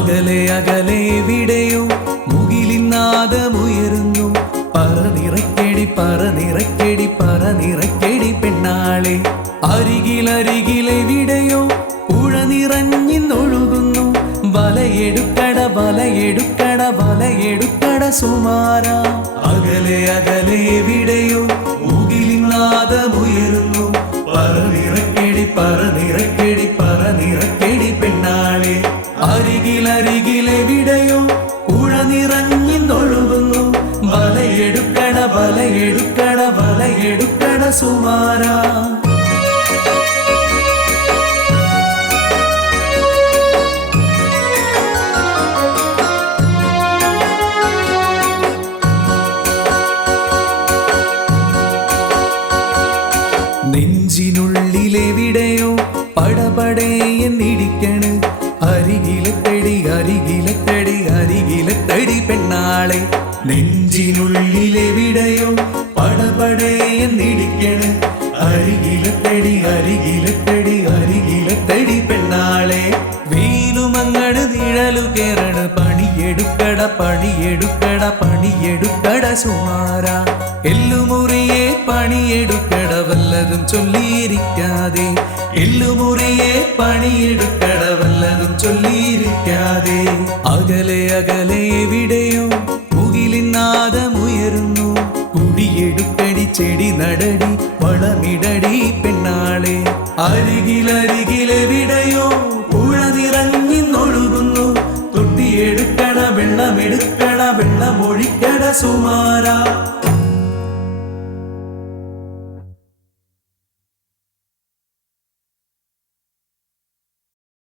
അകലെ അകലെ വിടയോ. മുകിലി നാദമുയരുന്നു. പറനിറക്കെടി പറനിറക്കെടി നിറയ്ക്കടി പറ നിറയ്ക്കടി പെണ്ണാളെ. അരികിലരികിലെ വിടയോ. പുഴ നിറഞ്ഞിന്നൊഴുകുന്നു വലയെടുക്കട വലയെടുക്കട വലയെടുക്കട സുമാര. അകലെ അകലെ വിടയോ. മുകിലിനാദമുയരുന്നു പറനിറക്കെടി നിറയ്ക്കടി പെണ്ണാളെ അരികിലരികിലെ വിടയോ പുഴ നിറഞ്ഞിന്നൊഴുകുന്നു വലയെടുക്കട വലയെടുക്കട വലയെടുക്കട സുമാരാ. നെഞ്ചിനുള്ളിലെവിടെയോ പടപടേ എന്നിടിക്കണ്. அருகில தடி அருகில தடி அருகில தடி பெண்ணாளை. நெஞ்சினுள்ளிலே விடையோ படபடையன் இடிக்கணும் அருகில தடி அருகில தடி அருகில தடி பெண்ணாளே. வீலுமங்கடு நிழலு கேரடு பணி எடுக்கட பணி எடுக்கட பணி எடுக்கட சுமாரா. எல்லுமுறையே பணி எடுக்கட வல்லதும் சொல்லி எல்லுமுறையே பணி எடுக்கட வல்ல നടടി വളമിടടി പെണ്ണാളെ. അരികിലരികിലെ വിടയോ പുഴ നൊഴുകുന്നു തൊട്ടിയെടുക്കണ വെള്ളമെടുക്കണ വെള്ളമൊഴിക്കട സുമാര.